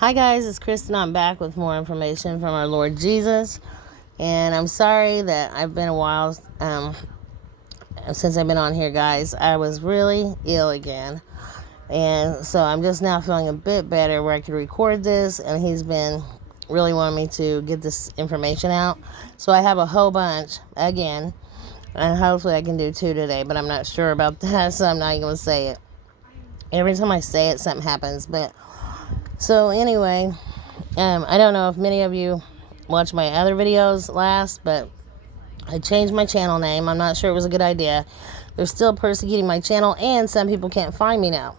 Hi guys, it's Kristen. I'm back with more information from our Lord Jesus. And I'm sorry that I've been a while since I've been on here, guys. I was really ill again. And so I'm just now feeling a bit better where I could record this. And he's been really wanting me to get this information out. So I have a whole bunch again. And hopefully I can do 2 today. But I'm not sure about that, so I'm not even going to say it. Every time I say it, something happens. So anyway, I don't know if many of you watched my other videos last, but I changed my channel name. I'm not sure it was a good idea. They're still persecuting my channel, and some people can't find me now.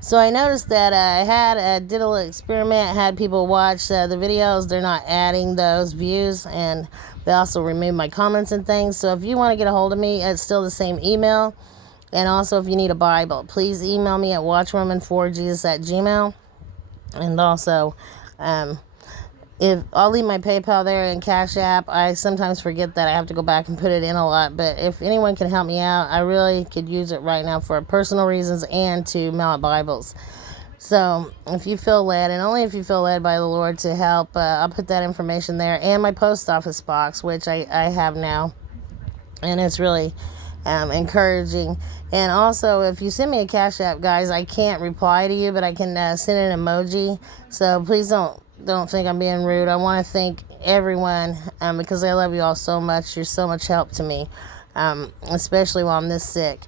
So I noticed that I did a little experiment, had people watch the videos. They're not adding those views, and they also removed my comments and things. So if you want to get a hold of me, it's still the same email. And also, if you need a Bible, please email me at watchwomanforjesus@gmail.com. And also, if I'll leave my PayPal there and Cash App. I sometimes forget that I have to go back and put it in a lot. But if anyone can help me out, I really could use it right now for personal reasons and to mail out Bibles. So if you feel led, and only if you feel led by the Lord to help, I'll put that information there. And my post office box, which I have now. And it's really encouraging. And also, if you send me a Cash App, guys, I can't reply to you, but I can send an emoji. So please don't think I'm being rude. I want to thank everyone because I love you all so much. You're so much help to me, especially while I'm this sick.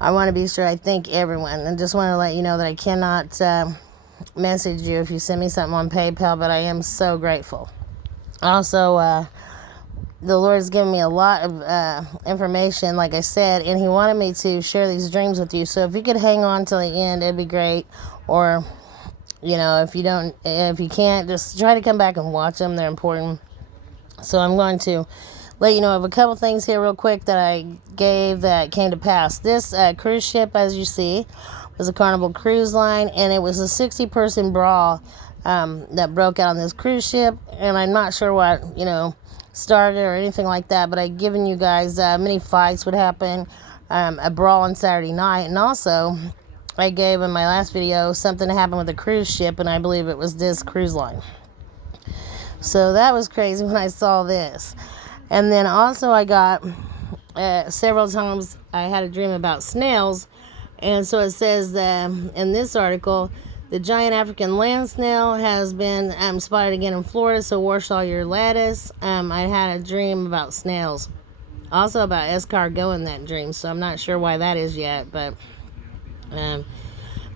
I want to be sure I thank everyone, and just want to let you know that I cannot message you if you send me something on PayPal, but I am so grateful. Also, the Lord's given me a lot of information, like I said, and he wanted me to share these dreams with you. So if you could hang on till the end, it'd be great. Or, if you can't, just try to come back and watch them. They're important. So I'm going to let you know of a couple things here real quick that I gave that came to pass. This cruise ship, as you see, was a Carnival Cruise Line, and it was a 60-person brawl that broke out on this cruise ship. And I'm not sure what, started or anything like that, but I've given you guys many fights would happen, a brawl on Saturday night, and also I gave in my last video something to happen with a cruise ship, and I believe it was this cruise line. So that was crazy when I saw this. And then also I got several times I had a dream about snails, and so it says that in this article, the giant African land snail has been spotted again in Florida, so wash all your lettuce. I had a dream about snails. Also about escargot in that dream, so I'm not sure why that is yet, but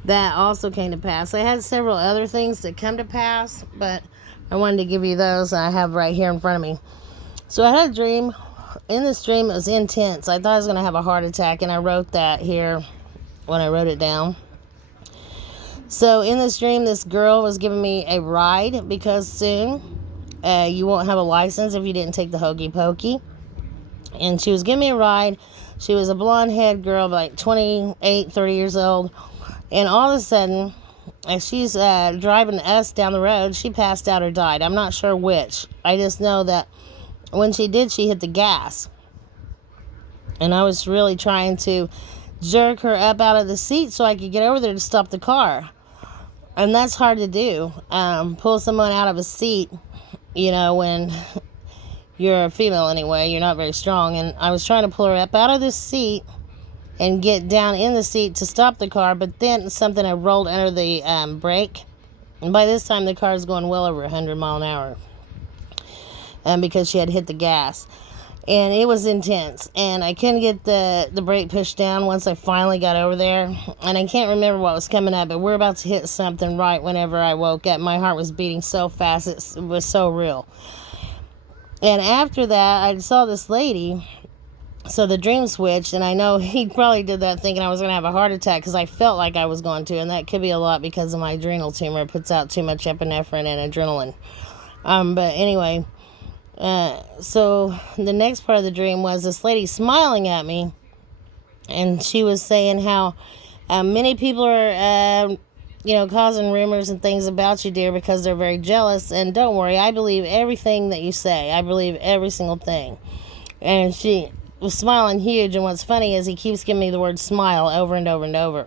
that also came to pass. I had several other things that come to pass, but I wanted to give you those I have right here in front of me. So I had a dream. In this dream, it was intense. I thought I was going to have a heart attack, and I wrote that here when I wrote it down. So in this dream, this girl was giving me a ride because soon you won't have a license if you didn't take the hokey pokey. And she was giving me a ride. She was a blonde-haired girl, like 28, 30 years old. And all of a sudden, as she's driving us down the road, she passed out or died. I'm not sure which. I just know that when she did, she hit the gas. And I was really trying to jerk her up out of the seat so I could get over there to stop the car. And that's hard to do. Pull someone out of a seat, when you're a female anyway. You're not very strong. And I was trying to pull her up out of the seat and get down in the seat to stop the car. But then something had rolled under the brake. And by this time, the car is going well over 100 miles an hour. Because she had hit the gas. And it was intense. And I couldn't get the brake pushed down once I finally got over there. And I can't remember what was coming up, but we're about to hit something right whenever I woke up. My heart was beating so fast. It was so real. And after that, I saw this lady. So the dream switched. And I know he probably did that thinking I was going to have a heart attack because I felt like I was going to. And that could be a lot because of my adrenal tumor. It puts out too much epinephrine and adrenaline. But anyway... So the next part of the dream was this lady smiling at me, and she was saying how many people are, causing rumors and things about you, dear, because they're very jealous. And don't worry, I believe everything that you say. I believe every single thing. And she was smiling huge, and what's funny is he keeps giving me the word smile over and over and over.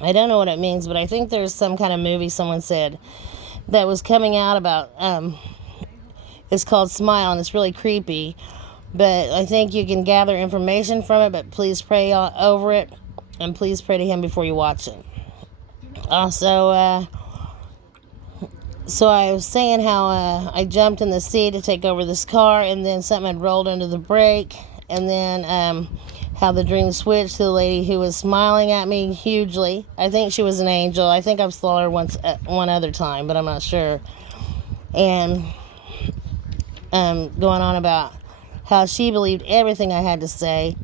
I don't know what it means, but I think there's some kind of movie someone said that was coming out about, it's called Smile, and it's really creepy. But I think you can gather information from it, but please pray over it, and please pray to Him before you watch it. Also, so I was saying how I jumped in the seat to take over this car, and then something had rolled under the brake, and then how the dream switched to the lady who was smiling at me hugely. I think she was an angel. I think I've saw her one other time, but I'm not sure. And going on about how she believed everything I had to say,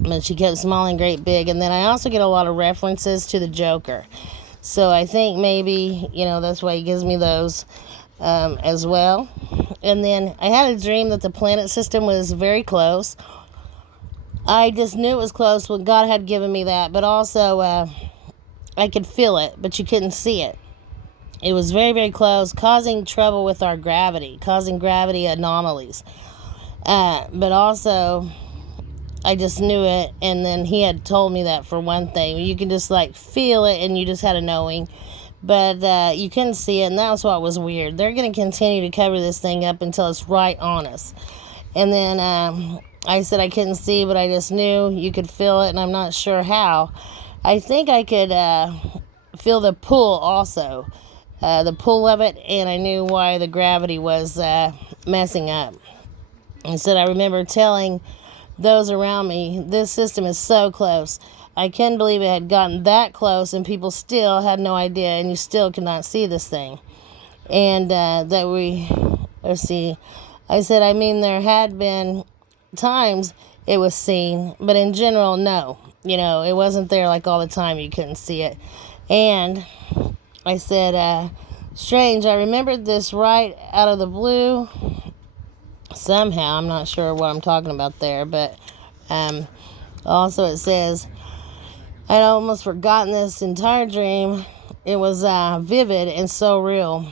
but she kept smiling great big. And then I also get a lot of references to the Joker. So I think maybe, that's why he gives me those as well. And then I had a dream that the planet system was very close. I just knew it was close when God had given me that. But also, I could feel it, but you couldn't see it. It was very, very close, causing trouble with our gravity, causing gravity anomalies. But also, I just knew it, and then He had told me that for one thing. You can just feel it, and you just had a knowing, but you couldn't see it, and that was what was weird. They're going to continue to cover this thing up until it's right on us. And then I said I couldn't see, but I just knew you could feel it, and I'm not sure how. I think I could feel the pull also, the pull of it, and I knew why the gravity was messing up. And said I remember telling those around me, this system is so close. I can't believe it had gotten that close, and people still had no idea, and you still could not see this thing. And let's see, I said, there had been times it was seen, but in general, no. It wasn't there all the time. You couldn't see it. And I said, strange, I remembered this right out of the blue. Somehow, I'm not sure what I'm talking about there, but also it says, I'd almost forgotten this entire dream. It was vivid and so real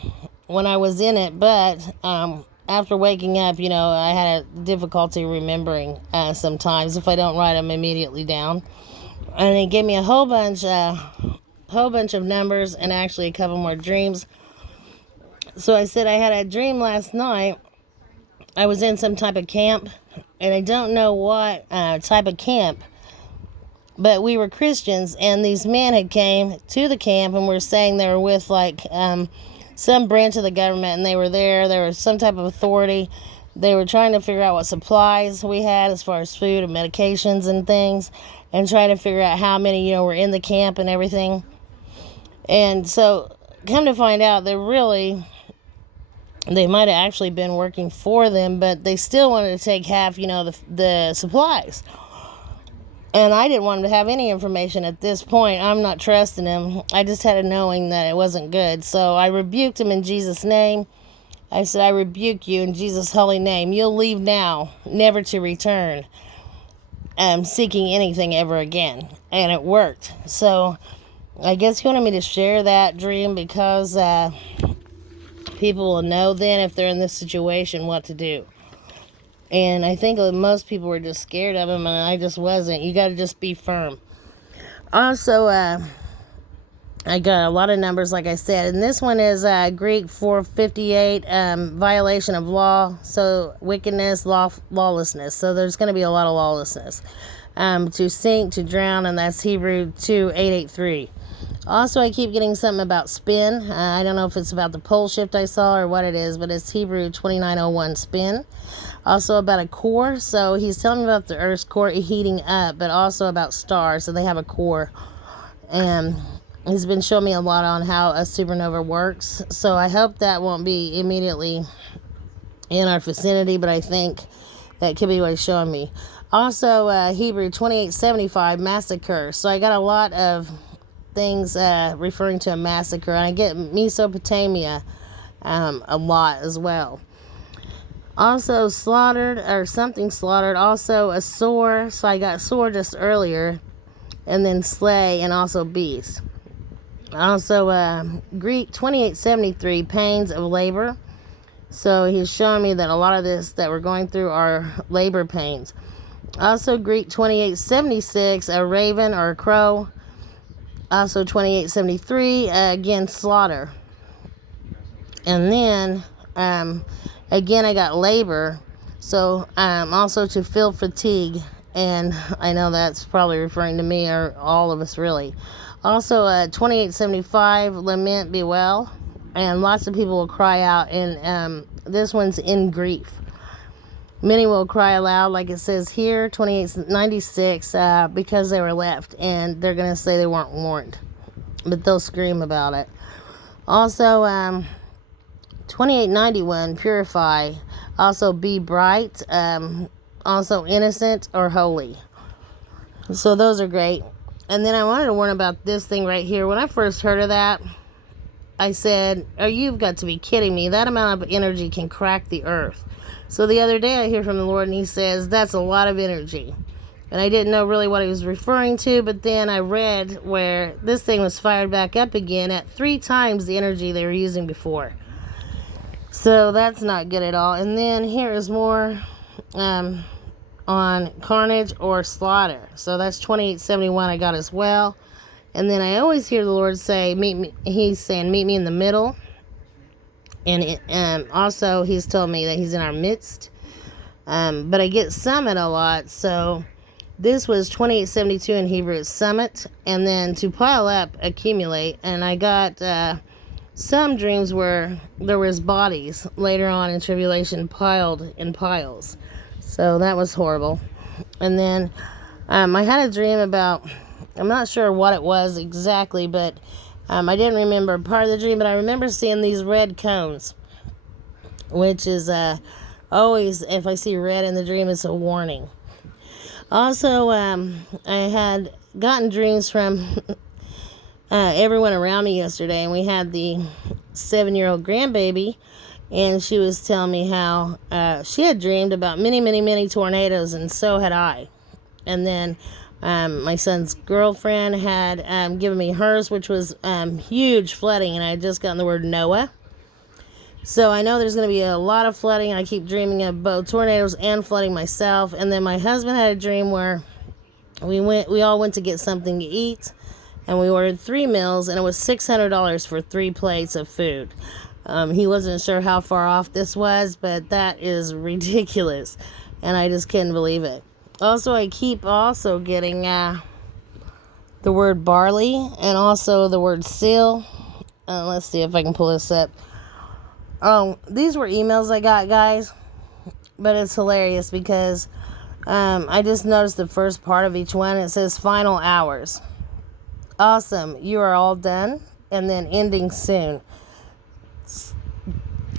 when I was in it, but after waking up, I had a difficulty remembering sometimes if I don't write them immediately down. And it gave me a whole bunch of numbers and actually a couple more dreams. So I said I had a dream last night. I was in some type of camp, and I don't know what type of camp, but we were Christians, and these men had came to the camp and were saying they were with some branch of the government, and they were there. There was some type of authority. They were trying to figure out what supplies we had as far as food and medications and things, and trying to figure out how many were in the camp and everything. And so come to find out, they might have actually been working for them, but they still wanted to take half, the supplies. And I didn't want them to have any information at this point. I'm not trusting them. I just had a knowing that it wasn't good. So I rebuked them in Jesus' name. I said, I rebuke you in Jesus' holy name. You'll leave now, never to return, seeking anything ever again. And it worked. So I guess He wanted me to share that dream because people will know then if they're in this situation what to do. And I think most people were just scared of Him, and I just wasn't. You got to just be firm. Also, I got a lot of numbers, like I said, and this one is Greek 458, violation of law, so wickedness, lawlessness. So there's going to be a lot of lawlessness. To sink, to drown, and that's Hebrew 2:883. Also, I keep getting something about spin. I don't know if it's about the pole shift I saw or what it is, but it's Hebrew 2901 spin. Also about a core. So he's telling me about the Earth's core heating up, but also about stars. So they have a core. And he's been showing me a lot on how a supernova works. So I hope that won't be immediately in our vicinity, but I think that could be what he's showing me. Also, Hebrew 2875, massacre. So I got a lot of things referring to a massacre, and I get Mesopotamia a lot as well. Also slaughtered, or something slaughtered. Also a sore, so I got sore just earlier, and then slay, and also beast. Also Greek 2873, pains of labor. So he's showing me that a lot of this that we're going through are labor pains. Also Greek 2876, a raven or a crow. Also 2873, again, slaughter. And then, again, I got labor. So, also to feel fatigue. And I know that's probably referring to me or all of us, really. Also, 2875, lament, bewail. And lots of people will cry out. And this one's in grief. Many will cry aloud, like it says here, 2896, because they were left. And they're going to say they weren't warned. But they'll scream about it. Also, 2891, purify. Also, be bright. Also, innocent or holy. So those are great. And then I wanted to warn about this thing right here. When I first heard of that, I said, oh, you've got to be kidding me. That amount of energy can crack the earth. So the other day I hear from the Lord and he says, that's a lot of energy. And I didn't know really what he was referring to, but then I read where this thing was fired back up again at 3 times the energy they were using before. So that's not good at all. And then here is more on carnage or slaughter. So that's 2871 I got as well. And then I always hear the Lord say, meet me. He's saying, meet me in the middle. And also he's told me that he's in our midst. But I get summit a lot. So this was 2872 in Hebrew, it's summit. And then to pile up, accumulate. And I got some dreams where there was bodies later on in tribulation piled in piles. So that was horrible. And then I had a dream about, I'm not sure what it was exactly, but I didn't remember part of the dream, but I remember seeing these red cones, which is always, if I see red in the dream, it's a warning. Also, I had gotten dreams from everyone around me yesterday, and we had the 7-year-old grandbaby, and she was telling me how she had dreamed about many, many, many tornadoes, and so had I. And then my son's girlfriend had given me hers, which was huge flooding, and I had just gotten the word Noah. So I know there's going to be a lot of flooding. I keep dreaming of both tornadoes and flooding myself. And then my husband had a dream where we all went to get something to eat, and we ordered 3 meals, and it was $600 for 3 plates of food. He wasn't sure how far off this was, but that is ridiculous, and I just couldn't believe it. Also, I keep also getting the word barley and also the word seal. Let's see if I can pull this up. These were emails I got, guys, but it's hilarious because I just noticed the first part of each one. It says final hours. Awesome, you are all done, and then ending soon.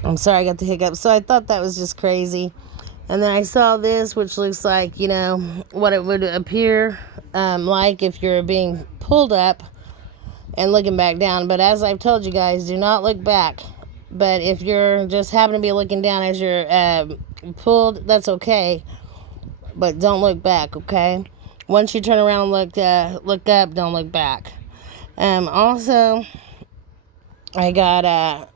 I'm sorry, I got the hiccup. So I thought that was just crazy. And then I saw this, which looks like, what it would appear like if you're being pulled up and looking back down. But as I've told you guys, do not look back. But if you're just happen to be looking down as you're pulled, that's okay. But don't look back, okay? Once you turn around and look up, don't look back. Also, I got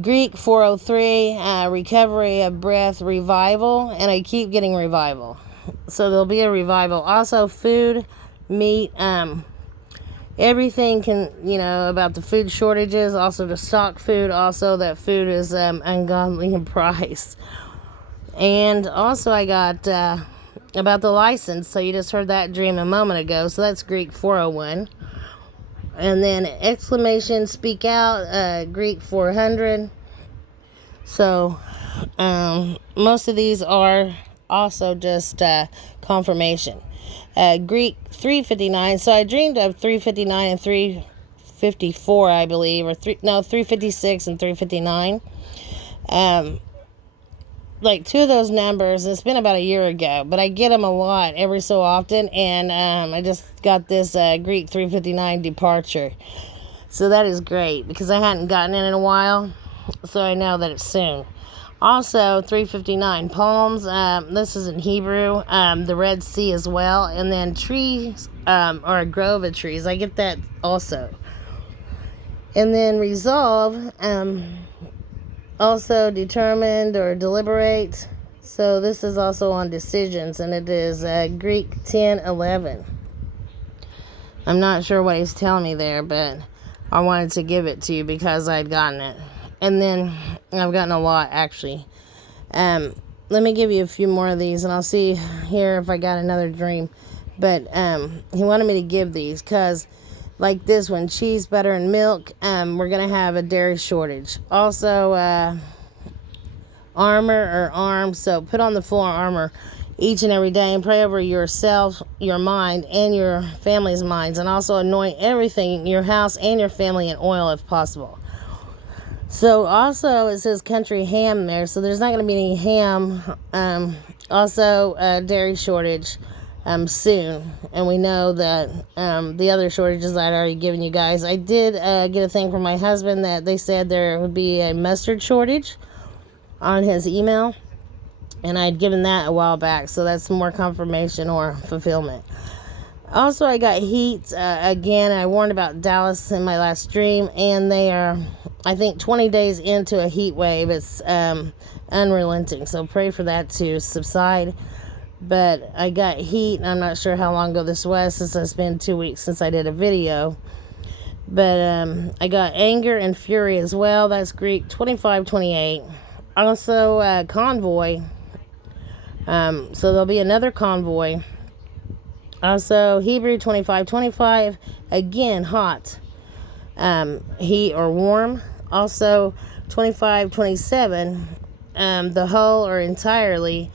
Greek 403, recovery of breath, revival, and I keep getting revival. So there'll be a revival. Also, food, meat, everything about the food shortages, also to stock food, also that food is ungodly in price. And also I got about the license, so you just heard that dream a moment ago, so that's Greek 401. And then exclamation, speak out, Greek 400. So most of these are also just confirmation. Greek 359. So I dreamed of 359 and 354, I believe, 356 and 359. Like 2 of those numbers, it's been about a year ago, but I get them a lot every so often, and I just got this Greek 359 departure. So that is great, because I hadn't gotten it in a while, so I know that it's soon. Also, 359, palms, this is in Hebrew, the Red Sea as well, and then trees, or a grove of trees, I get that also. And then resolve, also determined or deliberate. So this is also on decisions, and it is Greek 10:11. I'm not sure what he's telling me there, but I wanted to give it to you because I'd gotten it. And then I've gotten a lot, actually. Let me give you a few more of these, and I'll see here if I got another dream. But he wanted me to give these because, like this one, cheese, butter, and milk, we're going to have a dairy shortage. Also, armor or arms. So put on the full armor each and every day and pray over yourself, your mind, and your family's minds. And also anoint everything, your house and your family, in oil if possible. So also it says country ham there, so there's not going to be any ham. Also dairy shortage soon, and we know that the other shortages that I'd already given you guys. I did get a thing from my husband that they said there would be a mustard shortage on his email, and I'd given that a while back, so that's more confirmation or fulfillment. Also, I got heat again. I warned about Dallas in my last stream, and they are, I think, 20 days into a heat wave. It's unrelenting, so pray for that to subside. But I got heat, and I'm not sure how long ago this was, since it's been 2 weeks since I did a video. But I got anger and fury as well. That's Greek 25:28. Also, convoy. So there'll be another convoy. Also, Hebrew 25:25, again, hot, heat or warm. Also, 25:27, the whole or entirely.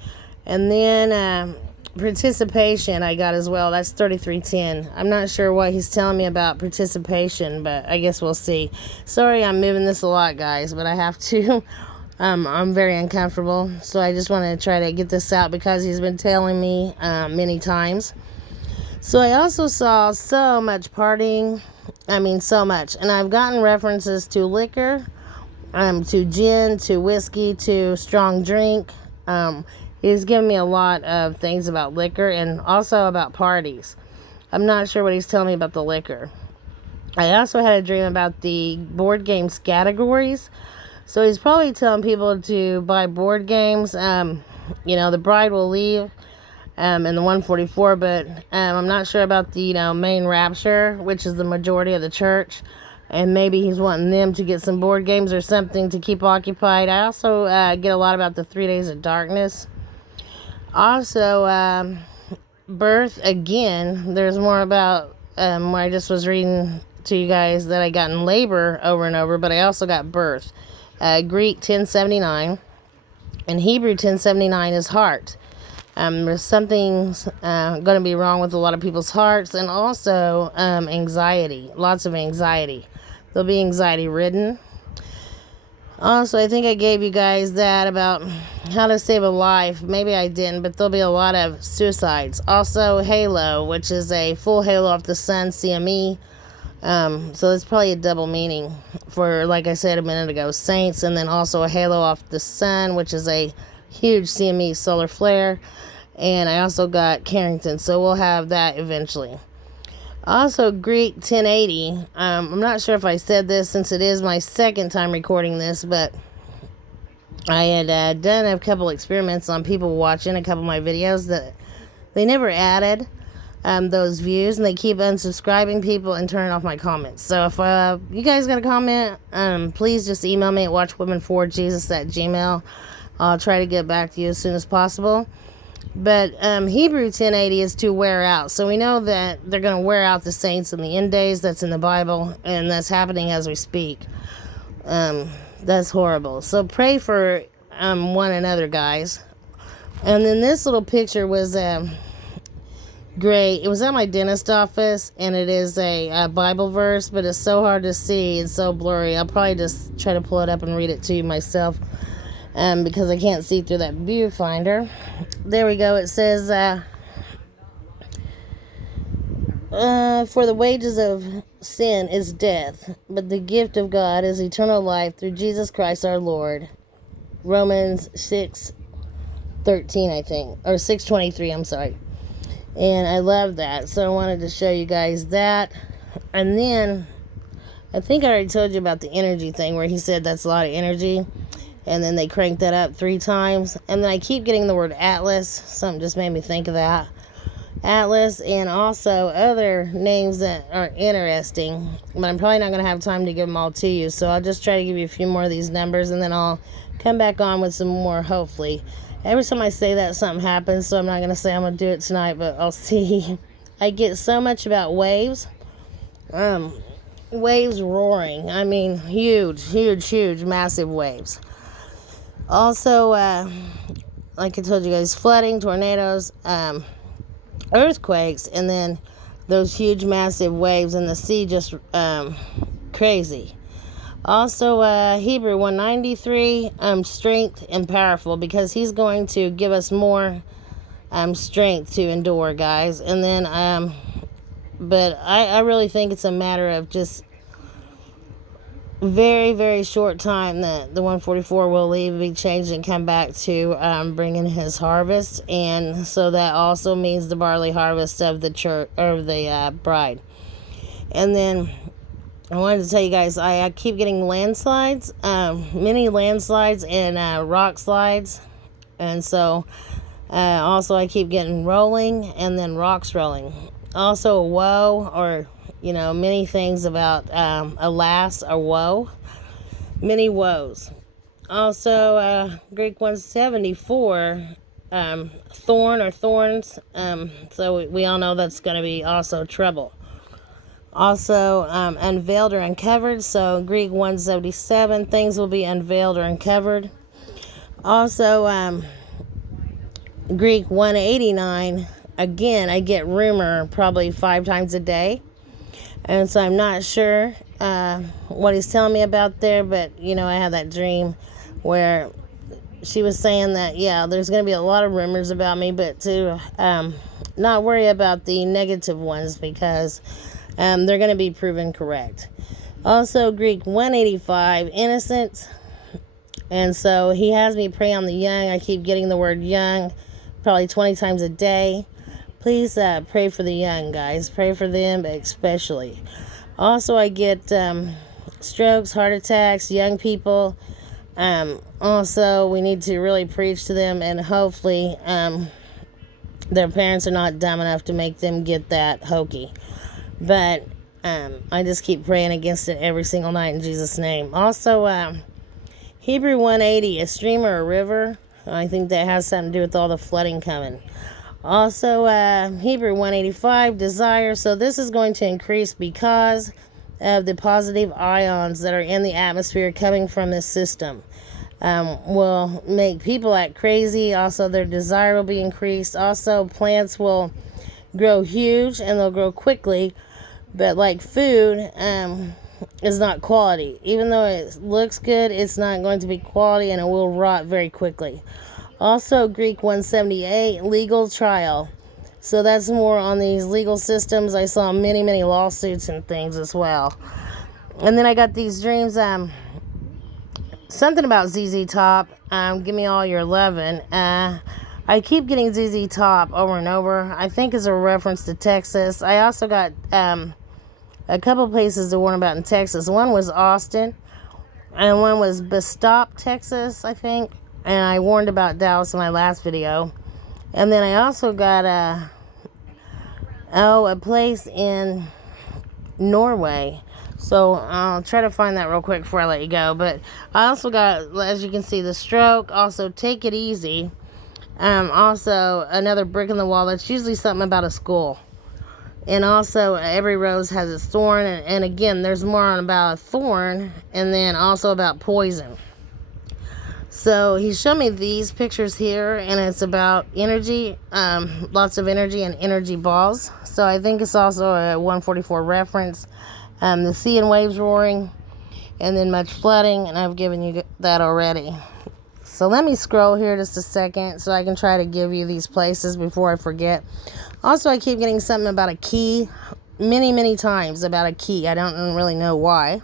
And then participation I got as well. That's 33:10. I'm not sure what he's telling me about participation, but I guess we'll see. Sorry, I'm moving this a lot, guys, but I have to. I'm very uncomfortable, so I just want to try to get this out because he's been telling me many times. So I also saw so much partying. I mean, so much. And I've gotten references to liquor, to gin, to whiskey, to strong drink. He's given me a lot of things about liquor and also about parties. I'm not sure what he's telling me about the liquor. I also had a dream about the board games categories. So he's probably telling people to buy board games. The bride will leave. And the 144, but I'm not sure about the main rapture, which is the majority of the church, and maybe he's wanting them to get some board games or something to keep occupied. I also get a lot about the 3 days of darkness. Also, birth again. There's more about where I just was reading to you guys that I got in labor over and over, but I also got birth. Greek 1079 and Hebrew 1079 is heart. There's something going to be wrong with a lot of people's hearts, and also anxiety, lots of anxiety. They'll be anxiety ridden. Also, I think I gave you guys that about how to save a life. Maybe I didn't, but there'll be a lot of suicides. Also, halo, which is a full halo off the sun, CME. So it's probably a double meaning for, like I said a minute ago, saints, and then also a halo off the sun, which is a huge CME solar flare. And I also got Carrington, so we'll have that eventually. Also, Greek 1080. I'm not sure if I said this since it is my second time recording this, but I had done a couple experiments on people watching a couple of my videos that they never added those views, and they keep unsubscribing people and turning off my comments. So if you guys got a comment, please just email me at watchwomanforjesus@gmail.com. I'll try to get back to you as soon as possible. But Hebrew 1080 is to wear out. So we know that they're going to wear out the saints in the end days. That's in the Bible, and that's happening as we speak. That's horrible. So pray for one another, guys. And then this little picture was great. It was at my dentist office, and it is a Bible verse, but it's so hard to see. It's so blurry. I'll probably just try to pull it up and read it to you myself. Because I can't see through that viewfinder. There we go. It says, for the wages of sin is death, but the gift of God is eternal life through Jesus Christ our Lord. Romans 6:13, I think, or 6:23, I'm sorry. And I love that, so I wanted to show you guys that. And then, I think I already told you about the energy thing, where he said that's a lot of energy. And then they cranked that up 3 times. And then I keep getting the word Atlas. Something just made me think of that. Atlas, and also other names that are interesting, but I'm probably not going to have time to give them all to you, so I'll just try to give you a few more of these numbers, and then I'll come back on with some more, hopefully. Every time I say that, something happens, so I'm not going to say I'm going to do it tonight, but I'll see. I get so much about waves. Waves roaring. I mean, huge, massive waves. Also, like I told you guys, flooding, tornadoes, earthquakes, and then those huge massive waves in the sea, just crazy. Also, Hebrew 193, strength and powerful, because he's going to give us more strength to endure, guys. And then but I really think it's a matter of just very short time that the 144 will leave, be changed, and come back to bringing his harvest. And so that also means the barley harvest of the church, or the bride. And then I wanted to tell you guys, I keep getting landslides, mini landslides and rock slides. And so also I keep getting rolling and then rocks rolling. Also a woe, or many things about alas or woe, many woes. Also, Greek 174, thorn or thorns. So we all know that's going to be also trouble. Also, unveiled or uncovered. So Greek 177, things will be unveiled or uncovered. Also, Greek 189, again, I get rumor probably 5 times a day. And so I'm not sure what he's telling me about there, but, I had that dream where she was saying that, there's going to be a lot of rumors about me, but to not worry about the negative ones, because they're going to be proven correct. Also, Greek 185, innocent. And so he has me pray on the young. I keep getting the word young probably 20 times a day. Please pray for the young, guys. Pray for them especially. Also, I get strokes, heart attacks, young people. Also, we need to really preach to them, and hopefully their parents are not dumb enough to make them get that hokey. But I just keep praying against it every single night in Jesus' name. Also, Hebrew 180, a stream or a river. I think that has something to do with all the flooding coming. Also, Hebrew 185, desire. So this is going to increase because of the positive ions that are in the atmosphere coming from this system. Will make people act crazy. Also, their desire will be increased. Also, plants will grow huge and they'll grow quickly. But like food is not quality. Even though it looks good, it's not going to be quality, and it will rot very quickly. Also, Greek 178, legal trial. So that's more on these legal systems. I saw many lawsuits and things as well. And then I got these dreams, something about ZZ Top. Give me all your lovin'. I keep getting ZZ Top over and over. I think it's a reference to Texas. I also got a couple places to warn about in Texas. One was Austin, and one was Bestop, Texas, I think. And I warned about Dallas in my last video. And then I also got a place in Norway. So I'll try to find that real quick before I let you go. But I also got, as you can see, the stroke. Also, take it easy. Also, another brick in the wall. That's usually something about a school. And also, every rose has its thorn. And again, there's more on about a thorn. And then also about poison. So he showed me these pictures here, and it's about energy, lots of energy and energy balls. So I think it's also a 144 reference. The sea and waves roaring, and then much flooding, and I've given you that already. So let me scroll here just a second so I can try to give you these places before I forget. Also, I keep getting something about a key, many times about a key. I don't really know why.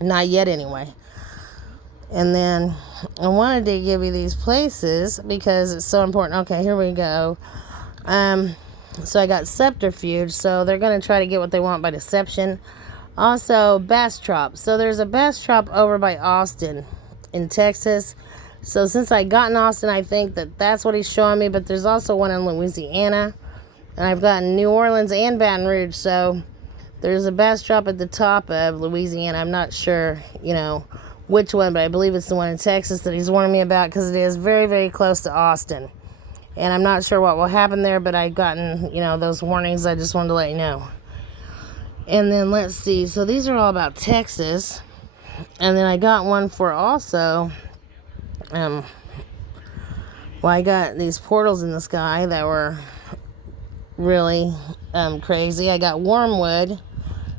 Not yet anyway. And then I wanted to give you these places because it's so important. Okay, here we go. So I got subterfuge. So they're going to try to get what they want by deception. Also, Bastrop. So there's a Bastrop over by Austin in Texas. So since I got in Austin, I think that that's what he's showing me. But there's also one in Louisiana. And I've gotten New Orleans and Baton Rouge. So there's a bass drop at the top of Louisiana. I'm not sure, which one, but I believe it's the one in Texas that he's warning me about, because it is very, very close to Austin. And I'm not sure what will happen there, but I've gotten, those warnings. I just wanted to let you know. And then let's see. So these are all about Texas. And then I got one for also, I got these portals in the sky that were really crazy. I got Wormwood,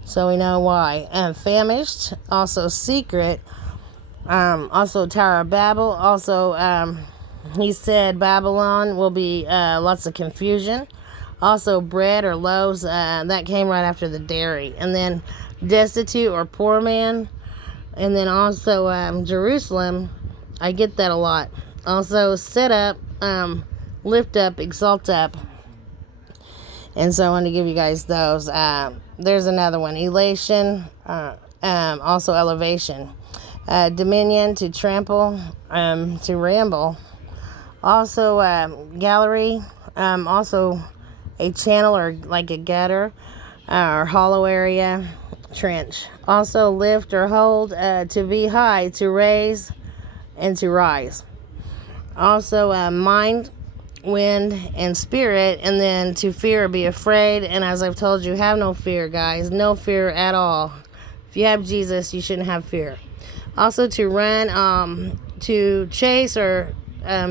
so we know why. Famished, also Secret, also Tower of Babel. Also, he said Babylon will be lots of confusion. Also, bread or loaves, that came right after the dairy. And then destitute or poor man. And then also Jerusalem, I get that a lot. Also, set up, lift up, exalt up. And so I wanted to give you guys those. There's another one, elation, also elevation. Dominion, to trample, to ramble. Also, gallery, also a channel or like a gutter or hollow area, trench. Also, lift or hold, to be high, to raise, and to rise. Also, mind, wind, and spirit, and then to fear or be afraid. And as I've told you, have no fear, guys. No fear at all. If you have Jesus, you shouldn't have fear. Also, to run, to chase or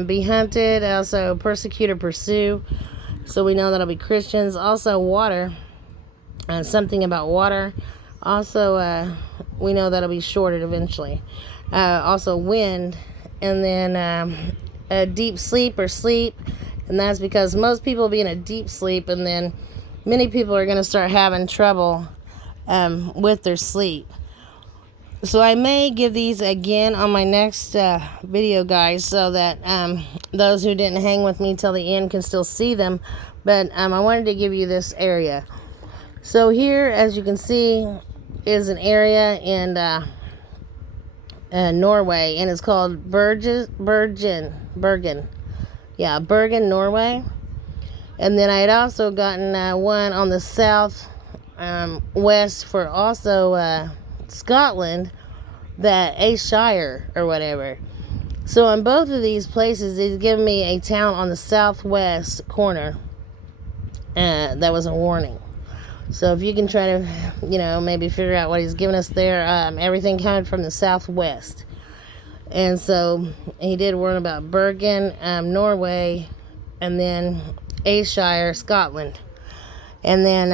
be hunted. Also, persecute or pursue. So we know that'll be Christians. Also, water, something about water. Also, we know that'll be shorted eventually. Also, wind, and then a deep sleep or sleep. And that's because most people will be in a deep sleep, and then many people are going to start having trouble with their sleep. So I may give these again on my next video, guys, so that those who didn't hang with me till the end can still see them. But I wanted to give you this area. So here, as you can see, is an area in Norway, and it's called Bergen. Yeah, Bergen, Norway. And then I had also gotten one on the south west for also Scotland, that Ayrshire or whatever. So on both of these places, he's given me a town on the southwest corner that was a warning. So if you can try to, maybe figure out what he's given us there, everything coming from the southwest. And so he did warn about Bergen, Norway, and then Ayrshire, Scotland. And then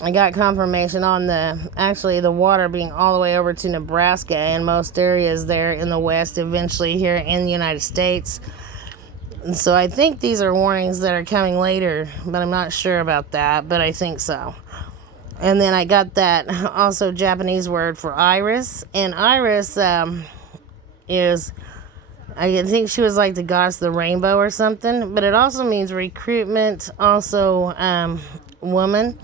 I got confirmation on the water being all the way over to Nebraska and most areas there in the west, eventually here in the United States. And so I think these are warnings that are coming later, but I'm not sure about that, but I think so. And then I got that also Japanese word for iris. And iris is, I think she was like the goddess of the rainbow or something, but it also means recruitment, also woman.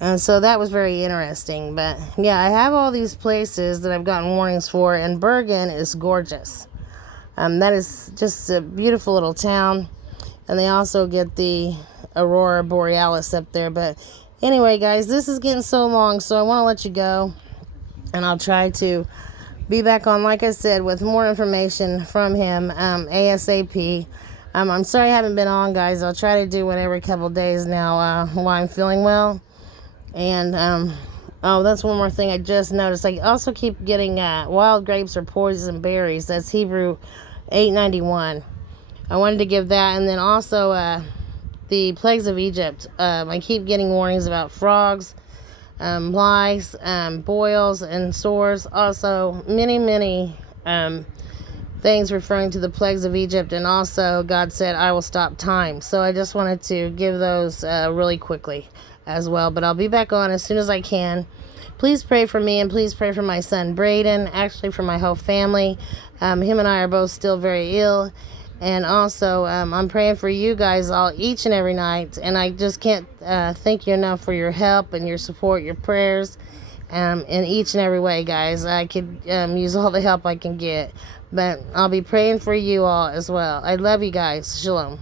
And so that was very interesting. But yeah, I have all these places that I've gotten warnings for, and Bergen is gorgeous. That is just a beautiful little town, and they also get the Aurora Borealis up there. But anyway, guys, this is getting so long, so I want to let you go, and I'll try to be back on, like I said, with more information from him ASAP. I'm sorry I haven't been on, guys. I'll try to do one every couple days now while I'm feeling well. And oh, that's one more thing I just noticed. I also keep getting wild grapes or poison berries. That's Hebrew 891. I wanted to give that. And then also the plagues of Egypt. I keep getting warnings about frogs, lice, boils, and sores. Also, many things referring to the plagues of Egypt. And also, God said, I will stop time. So I just wanted to give those really quickly as well. But I'll be back on as soon as I can. Please pray for me, and please pray for my son Braden, actually for my whole family. Him and I are both still very ill. And also, I'm praying for you guys all each and every night. And I just can't thank you enough for your help and your support, your prayers, in each and every way, guys. I could use all the help I can get. But I'll be praying for you all as well. I love you guys. Shalom.